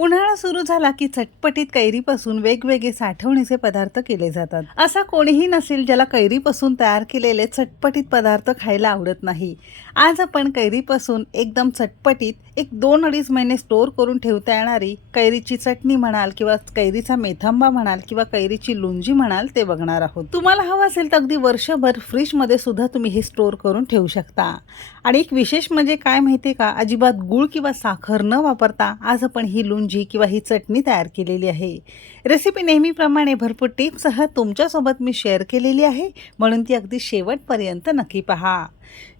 उन्हाळा सुरू झाला की चटपटीत कैरीपासून वेगवेगळे साठवणीचे पदार्थ केले जातात. असा कोणीही नसेल ज्याला कैरीपासून तयार केलेले चटपटीत पदार्थ खायला आवडत नाही. आज आपण कैरीपासून एकदम चटपटीत एक दोन अडीच महिने स्टोअर करून ठेवता येणारी कैरीची चटणी म्हणाल किंवा कैरीचा मेथांबा म्हणाल किंवा कैरीची लुंजी म्हणाल ते बघणार आहोत. तुम्हाला हवं असेल तर अगदी वर्षभर फ्रीजमध्ये सुद्धा तुम्ही हे स्टोअर करून ठेवू शकता. आणि एक विशेष म्हणजे काय माहिती का? अजिबात गूळ किंवा साखर न वापरता आज आपण ही लुंजी किंवा ही चटणी तयार केलेली आहे. रेसिपी नेहमीप्रमाणे भरपूर टिप्ससह तुमच्यासोबत मी शेअर केलेली आहे. म्हणून ती अगदी शेवटपर्यंत नक्की पहा.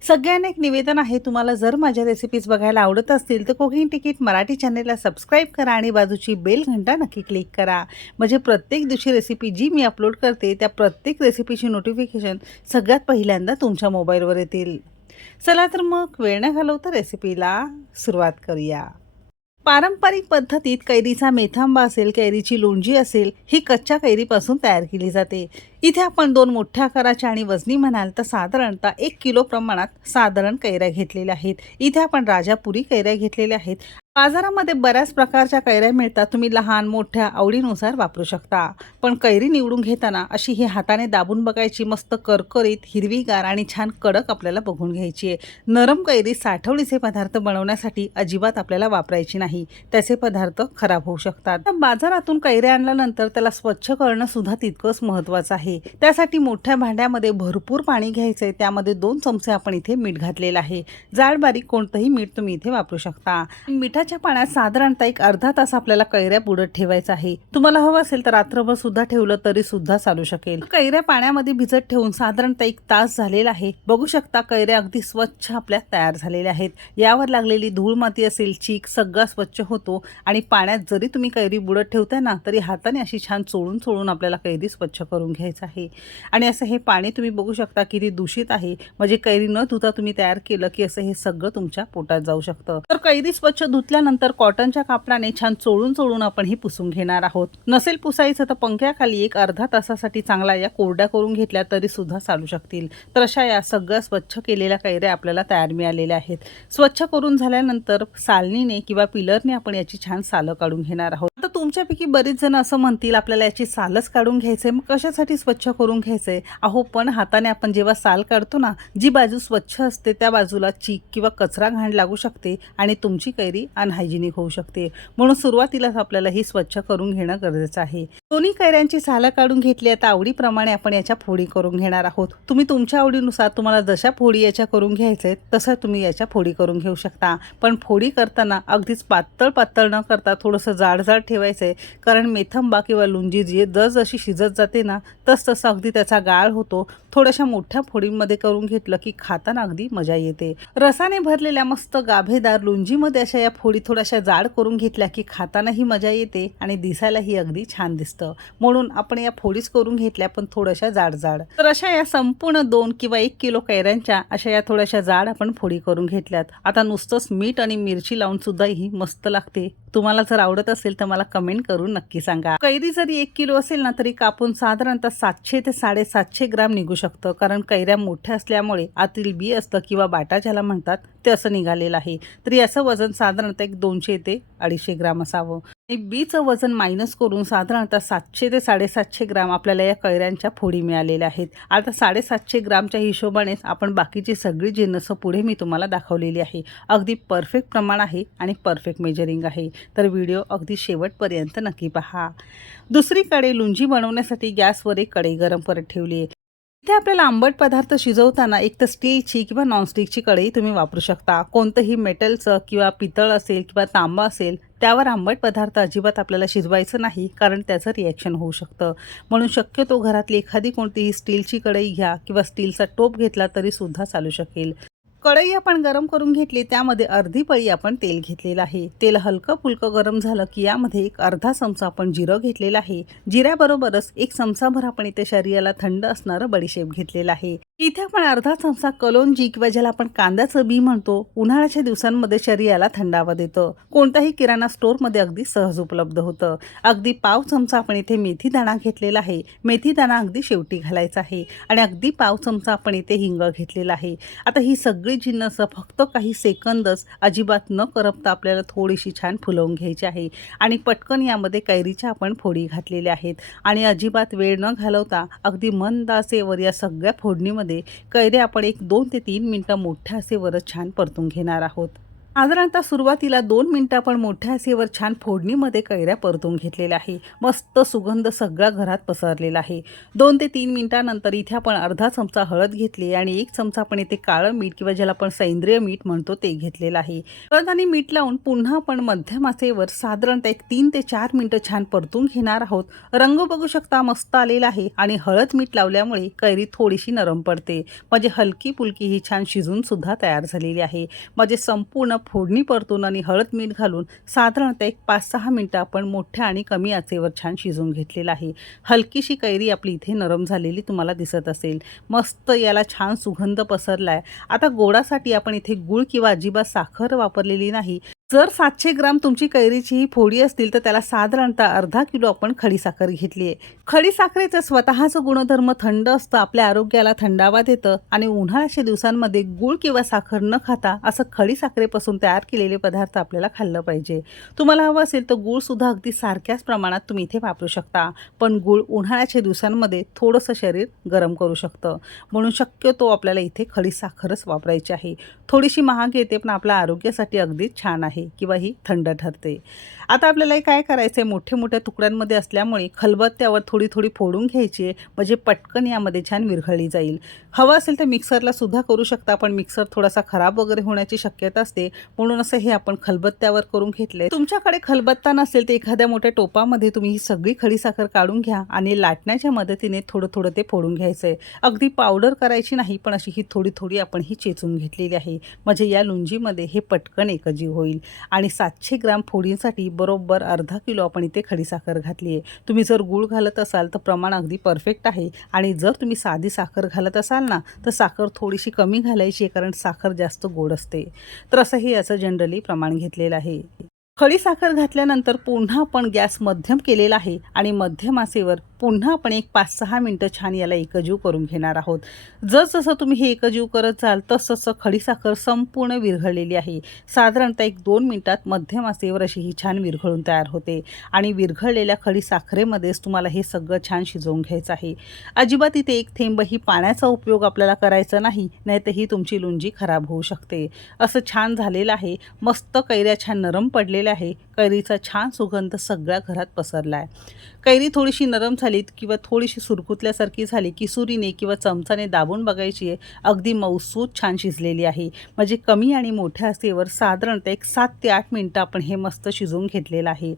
सगळ्यांना एक निवेदन आहे तुम्हाला जर माझ्या रेसिपीज बघायला आवडत असतील तर कुकिंग तिकीट मराठी चॅनेलला सबस्क्राईब करा आणि बाजूची बेल घंटा नक्की क्लिक करा. म्हणजे प्रत्येक दिवशी रेसिपी जी मी अपलोड करते त्या प्रत्येक रेसिपीची नोटिफिकेशन सगळ्यात पहिल्यांदा तुमच्या मोबाईलवर येतील. चला तर मग वेळ न घालवता रेसिपीला सुरुवात करूया. पारंपरिक पद्धतीत कैरीचा मेथांबा असेल कैरीची लोणजी असेल ही कच्च्या कैरीपासून तयार केली जाते. इथे आपण दोन मोठ्या आकाराच्या आणि वजनी म्हणाल तर साधारणतः एक किलो प्रमाणात साधारण कैऱ्या घेतलेल्या आहेत. इथे आपण राजापुरी कैऱ्या घेतलेल्या आहेत. बाजारामध्ये बऱ्याच प्रकारच्या कैऱ्या मिळतात. तुम्ही लहान मोठ्या आवडीनुसार वापरू शकता. पण कैरी निवडून घेताना अशी ही हाताने दाबून बघायची मस्त करकरीत हिरवीगार आणि छान कडक आपल्याला बघून घ्यायची आहे. नरम कैरी साठवणीचे पदार्थ बनवण्यासाठी अजिबात आपल्याला वापरायची नाही. त्याचे पदार्थ खराब होऊ शकतात. बाजारातून कैऱ्या आणल्यानंतर त्याला स्वच्छ करणं सुद्धा तितकंच महत्त्वाचं आहे. त्यासाठी मोठ्या भांड्यामध्ये भरपूर पाणी घ्यायचं आहे त्यामध्ये दोन चमचे आपण इथे मीठ घातलेलं आहे. जाड बारीक कोणतंही मीठ तुम्ही इथे वापरू शकता. मिठाच्या पाण्यात साधारणतः एक अर्धा तास आपल्याला कैऱ्या बुडत ठेवायचा आहे. तुम्हाला हवं असेल तर रात्रभर सुद्धा ठेवलं तरी सुद्धा चालू शकेल. कैऱ्या पाण्यामध्ये भिजत ठेवून साधारणतः एक तास झालेला आहे. बघू शकता कैऱ्या अगदी स्वच्छ आपल्या तयार झालेल्या आहेत. यावर लागलेली धूळ माती असेल चीक सगळा स्वच्छ होतो आणि पाण्यात जरी तुम्ही कैरी बुडत ठेवताय ना तरी हाताने अशी छान चोळून चोळून आपल्याला कैरी स्वच्छ करून घ्यायचं आहे. आणि असं हे पाणी तुम्ही बघू शकता किती दूषित आहे. म्हणजे कैरी न धुता तुम्ही तयार केलं की असं हे सगळं तुमच्या पोटात जाऊ शकतं. तर कैरी स्वच्छ धुतल्यानंतर कॉटनच्या कापडाने छान चोळून चोळून आपण ही पुसून घेणार आहोत. नसेल पुसायचं तर पंख्याखाली एक अर्धा तासासाठी चांगला या कोरड्या करून घेतल्या तरी सुद्धा चालू शकतील. तर अशा या सगळ्या स्वच्छ केलेल्या कैऱ्या आपल्याला तयार मिळालेल्या आहेत. स्वच्छ करून झाल्यानंतर सालनीने किंवा पिलरने आपण याची छान सालं काढून घेणार आहोत. तुमच्यापैकी बरेच जण असं म्हणतील आपल्याला याची सालच काढून घ्यायचे मग कशासाठी स्वच्छ करून घ्यायचे अहो पण हाताने आपण जेव्हा साल काढतो ना जी बाजू स्वच्छ असते त्या बाजूला चीक किंवा कचरा घाण लागू शकते आणि तुमची कैरी अनहायजिनिक होऊ शकते. म्हणून सुरुवातीलाच आपल्याला ही स्वच्छ करून घेणं गरजेचं आहे. दोन्ही कैऱ्यांची सालं काढून घेतली आता आवडीप्रमाणे आपण याच्या फोडी करून घेणार आहोत. तुम्ही तुमच्या आवडीनुसार तुम्हाला जशा फोडी याच्या करून घ्यायचे तसं तुम्ही याच्या फोडी करून घेऊ शकता. पण फोडी करताना अगदीच पातळ पातळ न करता थोडंसं जाड जाड ठेवायचं आहे कारण मेथंबा किंवा लुंजी जी जसजशी शिजत जाते ना तस तसं अगदी त्याचा गाळ होतो. थोड्याशा मोठ्या फोडींमध्ये करून घेतलं की खाताना अगदी मजा येते. रसाने भरलेल्या मस्त गाभेदार लुंजीमध्ये अशा या फोडी थोड्याशा जाड करून घेतल्या की खातानाही मजा येते आणि दिसायलाही अगदी छान दिसतं. म्हणून आपण या फोडीच करून घेतल्या पण थोड्याशा जाड जाड. तर अशा या संपूर्ण दोन किंवा एक किलो कैऱ्यांच्या अशा या थोड्याशा जाड आपण फोडी करून घेतल्यात. आता नुसतंच मीठ आणि मिरची लावून सुद्धा ही मस्त लागते. तुम्हाला जर आवडत असेल तर मला कमेंट करून नक्की सांगा. कैरी जरी एक किलो असेल ना तरी कापून साधारणतः सातशे ते साडेसातशे ग्राम निघू शकतं. कारण कैऱ्या मोठ्या असल्यामुळे आतील बी असतं किंवा बाटा ज्याला म्हणतात ते असं निघालेलं आहे. तर याचं वजन साधारणतः एक दोनशे ते अडीचशे ग्राम असावं. आणि बीचं वजन मायनस करून साधारणतः सातशे ते साडेसातशे ग्राम आपल्याला या कैऱ्यांच्या फोडी मिळालेल्या आहेत. आता साडेसातशे ग्रामच्या हिशोबानेच आपण बाकीची सगळी जिन्नसं पुढे मी तुम्हाला दाखवलेली आहे. अगदी परफेक्ट प्रमाण आहे आणि परफेक्ट मेजरिंग आहे. तर व्हिडिओ अगदी शेवटपर्यंत नक्की पहा. दुसरीकडे लुंजी बनवण्यासाठी गॅसवर एक कढई गरम करत ठेवली आहे. इथे आपल्याला आंबट पदार्थ शिजवताना एक तर स्टीलची किंवा नॉनस्टिकची कढई तुम्ही वापरू शकता. कोणतंही मेटलचं किंवा पितळ असेल किंवा तांबा असेल त्यावर आंबट पदार्थ अजिबात आपल्याला शिजवायचं नाही कारण त्याचं रिॲक्शन होऊ शकतं. म्हणून शक्यतो घरातली एखादी कोणतीही स्टीलची कढई घ्या किंवा स्टीलचा टोप घेतला तरी सुद्धा चालू शकेल. कढई आपण गरम करून घेतली त्यामध्ये अर्धी पळी आपण तेल घेतलेलं आहे. तेल हलकं फुलकं गरम झालं की यामध्ये एक अर्धा चमचा आपण जिरं घेतलेलं आहे. जिऱ्याबरोबरच एक चमचाभर आपण इथे शरीराला थंड असणारं बडीशेप घेतलेलं आहे. इथे आपण अर्धा चमचा कलोंजी किंवा ज्याला आपण कांद्याचं बी म्हणतो उन्हाळ्याच्या दिवसांमध्ये शरीराला थंडावा देतं. कोणत्याही किराणा स्टोअरमध्ये अगदी सहज उपलब्ध होतं. अगदी पाव चमचा आपण इथे मेथी दाणा घेतलेला आहे. मेथी दाणा अगदी शेवटी घालायचा आहे. आणि अगदी पाव चमचा आपण इथे हिंग घेतलेला आहे. आता ही सगळी सगळी जिन्नस फक्त काही सेकंदच अजिबात न करपता आपल्याला थोडीशी छान फुलवून घ्यायची आहे. आणि पटकन यामध्ये कैरीच्या आपण फोडी घातलेल्या आहेत. आणि अजिबात वेळ न घालवता अगदी मंद असेवर या सगळ्या फोडणीमध्ये कैरे आपण एक दोन ते तीन मिनटं मोठ्या असेवरच छान परतून घेणार आहोत. साधारणतः सुरुवातीला दोन मिनटं आपण मोठ्या असेवर छान फोडणीमध्ये कैऱ्या परतून घेतलेल्या आहे. मस्त सुगंध सगळ्या घरात पसरलेला आहे. दोन ते तीन मिनटानंतर इथे आपण अर्धा चमचा हळद घेतली आणि एक चमचा आपण इथे काळं मीठ किंवा ज्याला आपण सेंद्रिय मीठ म्हणतो ते घेतलेलं आहे. हळद आणि मीठ लावून पुन्हा आपण मध्यम आसेवर साधारणतः एक तीन ते चार मिनटं छान परतून घेणार आहोत. रंग बघू शकता मस्त आलेला आहे आणि हळद मीठ लावल्यामुळे कैरी थोडीशी नरम पडते. म्हणजे हलकी फुलकी ही छान शिजून सुद्धा तयार झालेली आहे. म्हणजे संपूर्ण फोडणी परतून आणि हळद मीठ घालून साधारणतः एक पाच सहा मिनटं आपण मोठ्या आणि कमी आचेवर छान शिजवून घेतलेलं आहे. हलकीशी कैरी आपली इथे नरम झालेली तुम्हाला दिसत असेल. मस्त याला छान सुगंध पसरला आहे आता गोडासाठी आपण इथे गूळ किंवा अजिबात साखर वापरलेली नाही. जर सातशे ग्राम तुमची कैरीची ही फोडी असतील तर त्याला साधारणतः अर्धा किलो आपण खडी साखर घेतली आहे. खडी साखरेचं स्वतःचं गुणधर्म थंड असतं आपल्या आरोग्याला थंडावा देतं आणि उन्हाळ्याच्या दिवसांमध्ये गूळ किंवा साखर न खाता असं खडी साखरेपासून तयार केलेले पदार्थ आपल्याला खाल्लं पाहिजे. तुम्हाला हवं असेल तर गूळसुद्धा अगदी सारख्याच प्रमाणात तुम्ही इथे वापरू शकता पण गूळ उन्हाळ्याच्या दिवसांमध्ये थोडंसं शरीर गरम करू शकतं. म्हणून शक्यतो आपल्याला इथे खडी साखरच वापरायची आहे. थोडीशी महाग येते पण आपल्या आरोग्यासाठी अगदीच छान आहे. किंवा ही थंड ठरते. आता आपल्याला हे काय करायचं आहे मोठे मोठ्या तुकड्यांमध्ये असल्यामुळे खलबत्त्यावर थोडी थोडी फोडून घ्यायची आहे. म्हणजे पटकन यामध्ये छान विरघळली जाईल. हवं असेल तर मिक्सरला सुद्धा करू शकता पण मिक्सर थोडासा खराब वगैरे होण्याची शक्यता असते. म्हणून असं हे आपण खलबत्त्यावर करून घेतले तुमच्याकडे खलबत्ता नसेल तर एखाद्या मोठ्या टोपामध्ये तुम्ही ही सगळी खडीसाखर काढून घ्या आणि लाटण्याच्या मदतीने थोडं थोडं ते फोडून घ्यायचं आहे अगदी पावडर करायची नाही पण अशी ही थोडी थोडी आपण ही चेचून घेतलेली आहे. म्हणजे या लुंजीमध्ये हे पटकन एकजीव होईल. आणि सातशे ग्राम फोडींसाठी बरोबर अर्धा किलो आपण इथे खडीसाखर घातली आहे तुम्ही जर गूळ घालत असाल तर प्रमाण अगदी परफेक्ट आहे. आणि जर तुम्ही साधी साखर घालत असाल ना तर साखर थोडीशी कमी घालायची आहे कारण साखर जास्त गोड असते. तर असं हे याचं जनरली प्रमाण घेतलेलं आहे. खडी साखर घातल्यानंतर पुन्हा आपण गॅस मध्यम केलेला आहे आणि मध्यमासेवर पुन्हा आपण एक पाच सहा मिनटं छान याला एकजीव करून घेणार आहोत. जसजसं तुम्ही हे एकजीव करत जाल तसं खडीसाखर संपूर्ण विरघळलेली आहे. साधारणतः एक दोन मिनटात मध्यमासेवर अशी ही छान विरघळून तयार होते आणि विरघळलेल्या खडी साखरेमध्येच तुम्हाला हे सगळं छान शिजवून घ्यायचं आहे. अजिबात इथे एक थेंबही पाण्याचा उपयोग आपल्याला करायचा नाही नाहीतर ही तुमची लुंजी खराब होऊ शकते. असं छान झालेलं आहे. मस्त कैऱ्या छान नरम पडलेल्या आहे. कैरीचा छान सुगंध सगळ्या घरात पसरला आहे कैरी थोडीशी नरम झालीत किंवा थोडीशी सुरकुतल्यासारखी झाली की सुरीने किंवा चमचाने दाबून बघायची आहे अगदी मौसूद छान शिजलेली आहे. म्हणजे कमी आणि मोठ्या आचेवर साधारणतः एक सात ते आठ मिनटं आपण हे मस्त शिजवून घेतलेलं आहे.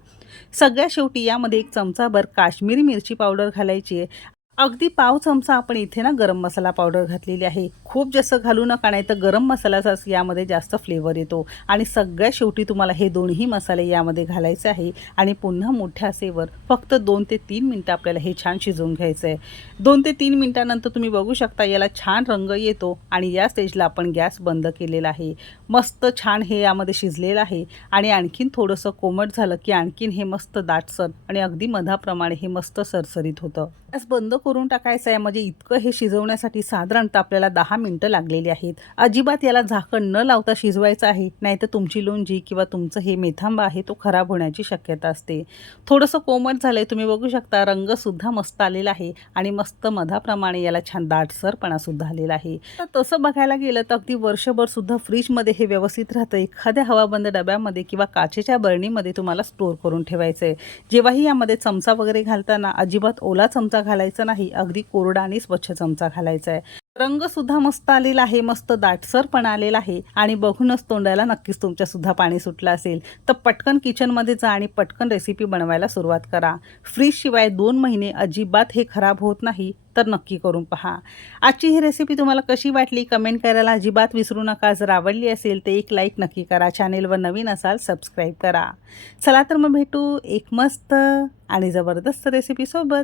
सगळ्या शेवटी यामध्ये एक चमचाभर काश्मीरी मिरची पावडर घालायची आहे. अगदी पाव चमचा आपण इथे ना गरम मसाला पावडर घातलेली आहे. खूप जास्त घालू नका नाही तर गरम मसाल्याचाच यामध्ये जास्त फ्लेवर येतो. आणि सगळ्या शेवटी तुम्हाला हे दोन्ही मसाले यामध्ये घालायचे आहे. आणि पुन्हा मोठ्या असेवर फक्त दोन ते तीन मिनटं आपल्याला हे छान शिजवून घ्यायचं आहे दोन ते तीन मिनटानंतर तुम्ही बघू शकता याला छान रंग येतो आणि या स्टेजला आपण गॅस बंद केलेला आहे. मस्त छान हे यामध्ये शिजलेलं आहे. आणि आणखीन थोडंसं कोमट झालं की आणखीन हे मस्त दाटसर आणि अगदी मधाप्रमाणे हे मस्त सरसरीत होतं. गॅस बंद करून टाकायचं आहे. म्हणजे इतकं हे शिजवण्यासाठी साधारणतः आपल्याला दहा मिनटं लागलेली आहेत. अजिबात याला झाकण न लावता शिजवायचं आहे. नाहीतर तुमची लोणजी किंवा तुमचं हे मेथांबा आहे तो खराब होण्याची शक्यता असते. थोडंसं कोमट झालं आहे तुम्ही बघू शकता. रंगसुद्धा मस्त आलेला आहे आणि मस्त मधाप्रमाणे याला छान दाटसरपणा सुद्धा आलेला आहे. तर तसं बघायला गेलं तर अगदी वर्षभर सुद्धा फ्रीजमध्ये हे व्यवस्थित राहतं. एखाद्या हवाबंद डब्यामध्ये किंवा काचेच्या बरणीमध्ये तुम्हाला स्टोअर करून ठेवायचं आहे जेव्हाही यामध्ये चमचा वगैरे घालताना अजिबात ओला चमचा घालायचा नाही. अगदी कोरडा आणि स्वच्छ चमचा घालायचा आहे रंग सुद्धा मस्त आलेला आहे मस्त दाटसर पण आलेला आहे. आणि बघूनच तोंडाला नक्कीच तुमच्या सुद्धा पाणी सुटलं असेल. तर पटकन किचनमध्ये जा आणि पटकन रेसिपी बनवायला सुरुवात करा. फ्रीज शिवाय दोन महिने अजिबात हे खराब होत नाही तर नक्की करून पहा. आजची ही रेसिपी तुम्हाला कशी वाटली? कमेंट करायला अजिबात विसरू नका. जर आवडली असेल तर एक लाईक नक्की करा. चॅनेलवर नवीन असाल सबस्क्राईब करा. चला तर मग भेटू एक मस्त आणि जबरदस्त रेसिपीसोबत